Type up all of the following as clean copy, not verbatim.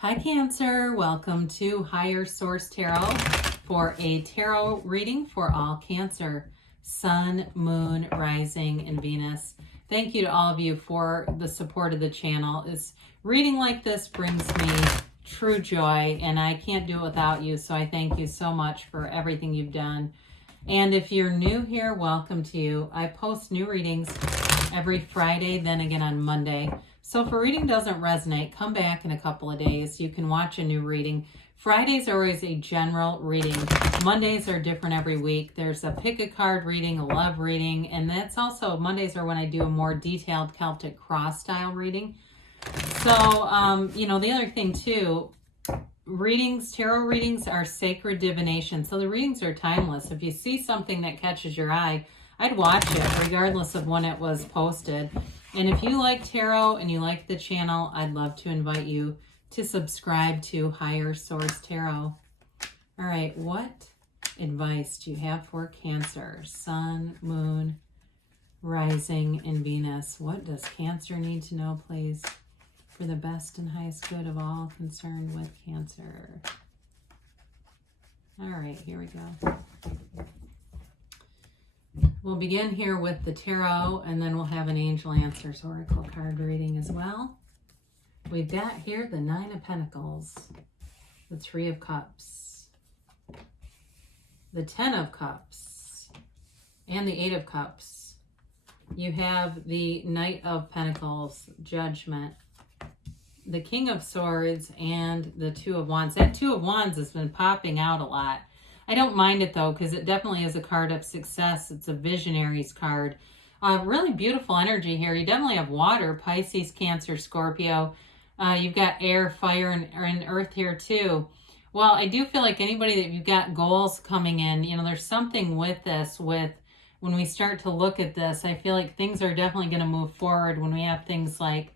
Hi Cancer, welcome to Higher Source Tarot for a tarot reading for all Cancer, Sun, Moon, Rising, and Venus. Thank you to all of you for the support of the channel. Reading like this brings me true joy, and I can't do it without you, so I thank you so much for everything you've done. And if you're new here, welcome to you. I post new readings every Friday, then again on Monday. So if a reading doesn't resonate, come back in a couple of days. You can watch a new reading. Fridays are always a general reading. Mondays are different every week. There's a pick a card reading, a love reading, and that's also, Mondays are when I do a more detailed Celtic cross style reading. So, the other thing too, tarot readings are sacred divination. So the readings are timeless. If you see something that catches your eye, I'd watch it regardless of when it was posted. And if you like tarot and you like the channel, I'd love to invite you to subscribe to Higher Source Tarot. All right, what advice do you have for Cancer, Sun, Moon, Rising, and Venus? What does Cancer need to know, please, for the best and highest good of all concerned with Cancer? All right, here we go. We'll begin here with the tarot, and then we'll have an Angel Answers Oracle card reading as well. We've got here the Nine of Pentacles, the Three of Cups, the Ten of Cups, and the Eight of Cups. You have the Knight of Pentacles, Judgment, the King of Swords, and the Two of Wands. That Two of Wands has been popping out a lot. I don't mind it though, because it definitely is a card of success. It's a visionaries card. Really beautiful energy here. You definitely have water, Pisces, Cancer, Scorpio. You've got air, fire, and earth here too. Well, I do feel like anybody that you've got goals coming in, there's something with this, when we start to look at this, I feel like things are definitely going to move forward when we have things like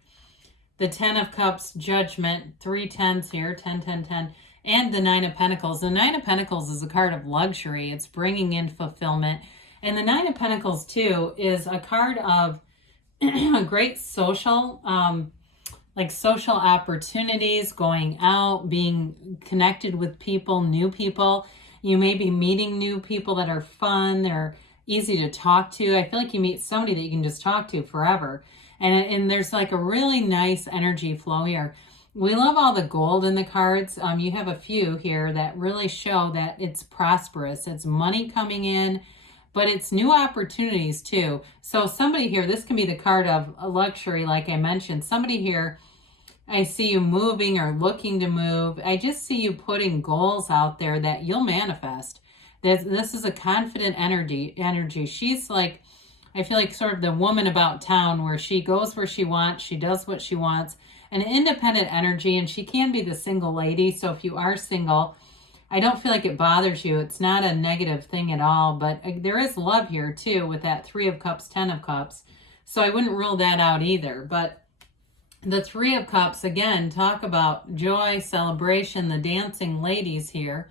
the Ten of Cups, Judgment, 3 tens here, 10, 10, 10. And the Nine of Pentacles. The Nine of Pentacles is a card of luxury. It's bringing in fulfillment. And the Nine of Pentacles, too, is a card of a great social, social opportunities, going out, being connected with people, new people. You may be meeting new people that are fun. They're easy to talk to. I feel like you meet somebody that you can just talk to forever. And there's like a really nice energy flow here. We love all the gold in the cards. You have a few here that really show that it's prosperous. It's money coming in, but it's new opportunities too. So somebody here, this can be the card of a luxury, like I mentioned. Somebody here, I see you moving or looking to move. I just see you putting goals out there that you'll manifest. This is a confident energy. She's like, I feel like sort of the woman about town, where she goes where she wants, she does what she wants. An independent energy, and she can be the single lady. So if you are single, I don't feel like it bothers you. It's not a negative thing at all, but there is love here too with that 3 of Cups, 10 of Cups. So I wouldn't rule that out either. But the 3 of Cups, again, talk about joy, celebration, the dancing ladies here.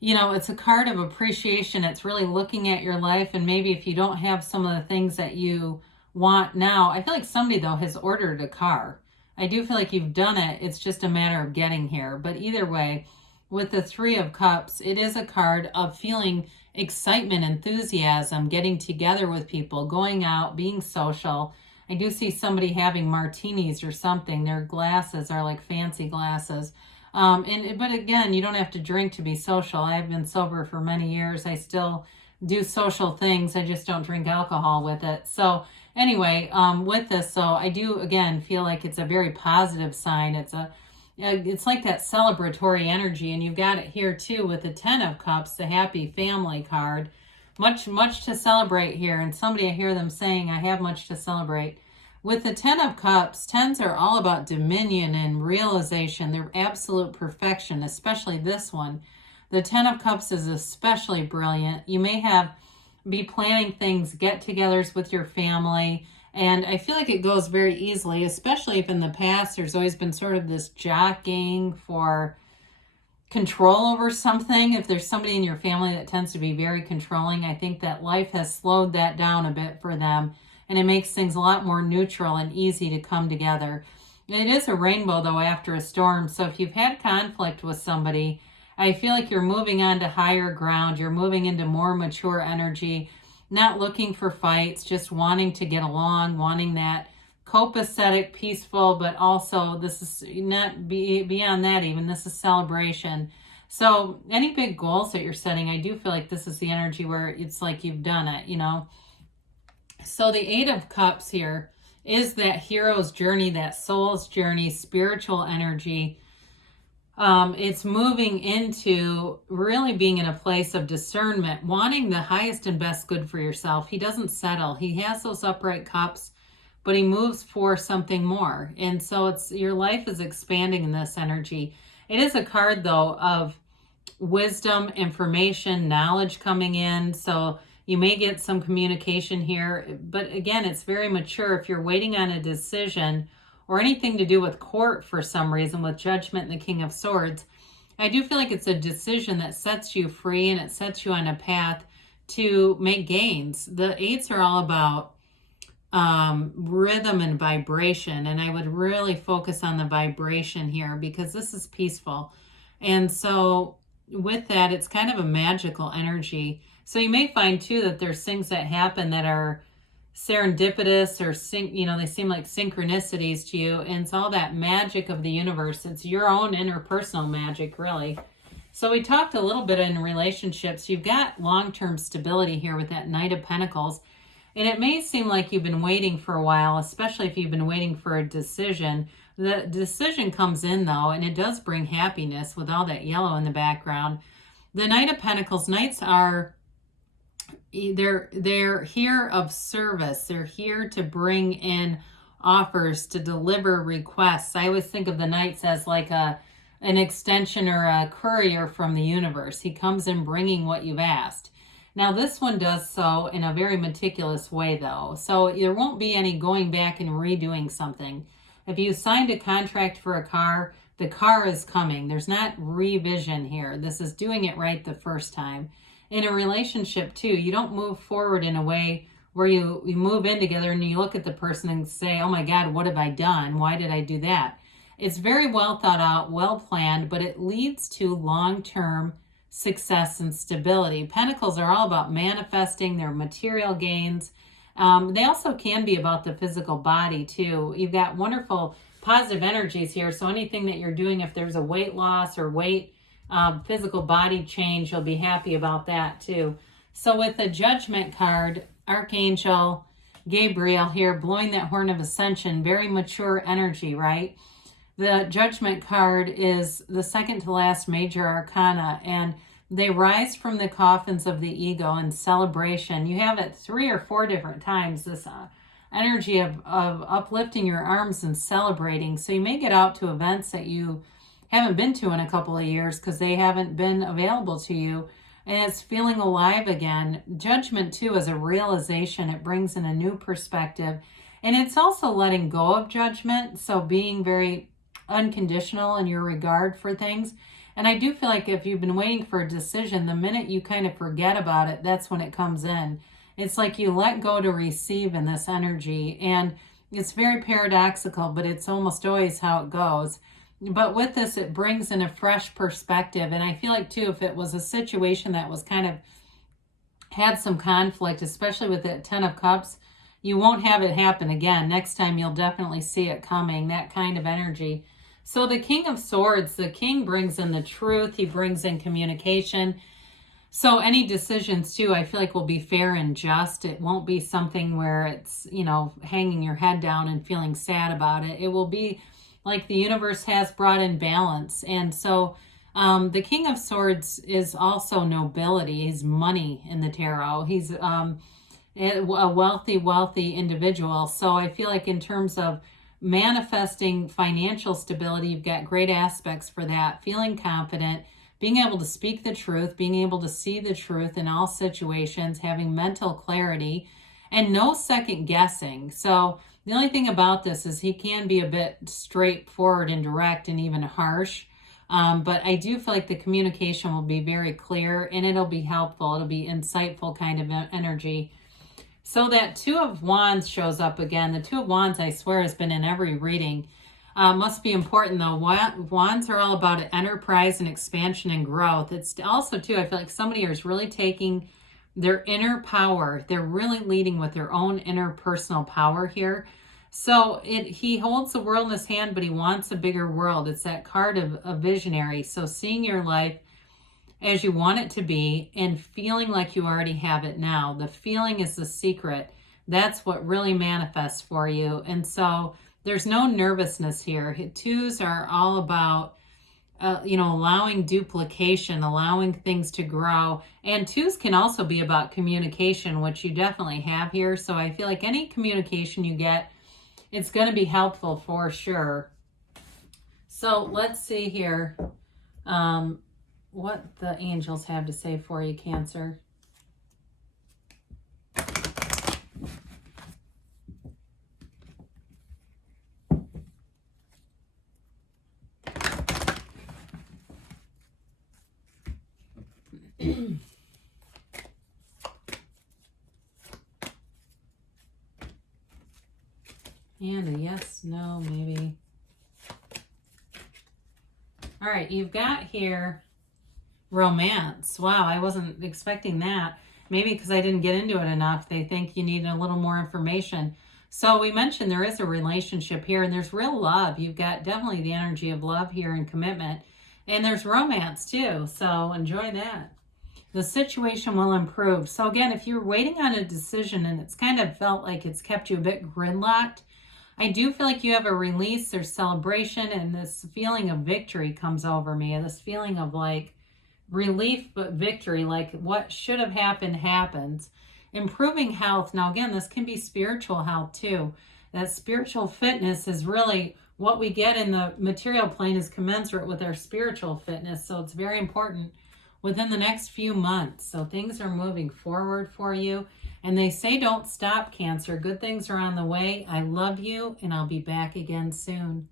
It's a card of appreciation. It's really looking at your life, and maybe if you don't have some of the things that you want now, I feel like somebody though has ordered a car. I do feel like you've done it. It's just a matter of getting here. But either way, with the 3 of Cups, it is a card of feeling excitement, enthusiasm, getting together with people, going out, being social. I do see somebody having martinis or something. Their glasses are like fancy glasses. But again, you don't have to drink to be social. I've been sober for many years. I still do social things. I just don't drink alcohol with it. So anyway, with this, so I do, again, feel like it's a very positive sign. It's like that celebratory energy, and you've got it here too with the 10 of Cups, the happy family card. Much to celebrate here, and somebody, I hear them saying, I have much to celebrate. With the 10 of Cups, 10s are all about dominion and realization. They're absolute perfection, especially this one. The 10 of Cups is especially brilliant. You may be planning things, get-togethers with your family, and I feel like it goes very easily, especially if in the past there's always been sort of this jockeying for control over something. If there's somebody in your family that tends to be very controlling, I think that life has slowed that down a bit for them, and it makes things a lot more neutral and easy to come together. It is a rainbow, though, after a storm. So if you've had conflict with somebody, I feel like you're moving on to higher ground. You're moving into more mature energy, not looking for fights, just wanting to get along, wanting that copacetic, peaceful, but also this is not beyond that even. This is celebration. So any big goals that you're setting, I do feel like this is the energy where it's like you've done it, you know. So the Eight of Cups here is that hero's journey, that soul's journey, spiritual energy. It's moving into really being in a place of discernment, wanting the highest and best good for yourself. He doesn't settle. He has those upright cups, but he moves for something more. And so it's your life is expanding in this energy. It is a card, though, of wisdom, information, knowledge coming in. So you may get some communication here, but again, it's very mature. If you're waiting on a decision or anything to do with court for some reason, with Judgment and the King of Swords, I do feel like it's a decision that sets you free and it sets you on a path to make gains. The eights are all about rhythm and vibration, and I would really focus on the vibration here because this is peaceful. And so with that, it's kind of a magical energy. So you may find too that there's things that happen that are serendipitous or they seem like synchronicities to you, and it's all that magic of the universe. It's your own interpersonal magic, really. So we talked a little bit in relationships. You've got long-term stability here with that Knight of Pentacles, and it may seem like you've been waiting for a while, especially if you've been waiting for a decision. The decision comes in, though, and it does bring happiness with all that yellow in the background. The Knight of Pentacles, Knights are they're here of service. They're here to bring in offers, to deliver requests. I always think of the Knights as like an extension or a courier from the universe. He comes in bringing what you've asked. Now this one does so in a very meticulous way, though. So there won't be any going back and redoing something. If you signed a contract for a car, the car is coming. There's not revision here. This is doing it right the first time. In a relationship too, you don't move forward in a way where you move in together and you look at the person and say, oh my God, what have I done? Why did I do that? It's very well thought out, well planned, but it leads to long-term success and stability. Pentacles are all about manifesting their material gains. They also can be about the physical body too. You've got wonderful positive energies here. So anything that you're doing, if there's a weight loss or physical body change, you'll be happy about that too. So with the Judgment card, Archangel Gabriel here blowing that horn of ascension, very mature energy, right? The Judgment card is the second to last major arcana, and they rise from the coffins of the ego in celebration. You have it 3 or 4 different times, this energy of uplifting your arms and celebrating. So you may get out to events that you haven't been to in a couple of years because they haven't been available to you, and it's feeling alive again. Judgment too is a realization. It brings in a new perspective, and it's also letting go of judgment, so being very unconditional in your regard for things. And I do feel like if you've been waiting for a decision, the minute you kind of forget about it, that's when it comes in. It's like you let go to receive in this energy, and it's very paradoxical, but it's almost always how it goes. But with this, it brings in a fresh perspective. And I feel like too, if it was a situation that was kind of had some conflict, especially with the 10 of Cups, you won't have it happen again. Next time you'll definitely see it coming, that kind of energy. So the King of Swords, the king brings in the truth. He brings in communication. So any decisions too, I feel like will be fair and just. It won't be something where it's, hanging your head down and feeling sad about it. It will be like the universe has brought in balance. And so the King of Swords is also nobility. He's money in the tarot. He's a wealthy individual. So I feel like in terms of manifesting financial stability, you've got great aspects for that. Feeling confident, being able to speak the truth, being able to see the truth in all situations, having mental clarity, and no second guessing. So the only thing about this is he can be a bit straightforward and direct and even harsh. But I do feel like the communication will be very clear and it'll be helpful. It'll be insightful kind of energy. So that Two of Wands shows up again. The Two of Wands, I swear, has been in every reading. Must be important though. Wands are all about enterprise and expansion and growth. It's also too, I feel like somebody here is really taking their inner power. They're really leading with their own inner personal power here. So he holds the world in his hand, but he wants a bigger world. It's that card of a visionary. So seeing your life as you want it to be and feeling like you already have it now. The feeling is the secret. That's what really manifests for you. And so there's no nervousness here. Twos are all about, allowing duplication, allowing things to grow. And twos can also be about communication, which you definitely have here. So I feel like any communication you get, it's going to be helpful for sure. So let's see here what the angels have to say for you, Cancer. And a yes, no, maybe. All right, you've got here romance. Wow, I wasn't expecting that. Maybe because I didn't get into it enough, they think you need a little more information. So we mentioned there is a relationship here, and there's real love. You've got definitely the energy of love here and commitment. And there's romance too, so enjoy that. The situation will improve. So again, if you're waiting on a decision and it's kind of felt like it's kept you a bit gridlocked, I do feel like you have a release, there's celebration, and this feeling of victory comes over me. This feeling of like relief, but victory, like what should have happened happens. Improving health. Now again, this can be spiritual health too. That spiritual fitness is really what we get in the material plane is commensurate with our spiritual fitness. So it's very important within the next few months. So things are moving forward for you. And they say don't stop, Cancer. Good things are on the way. I love you, and I'll be back again soon.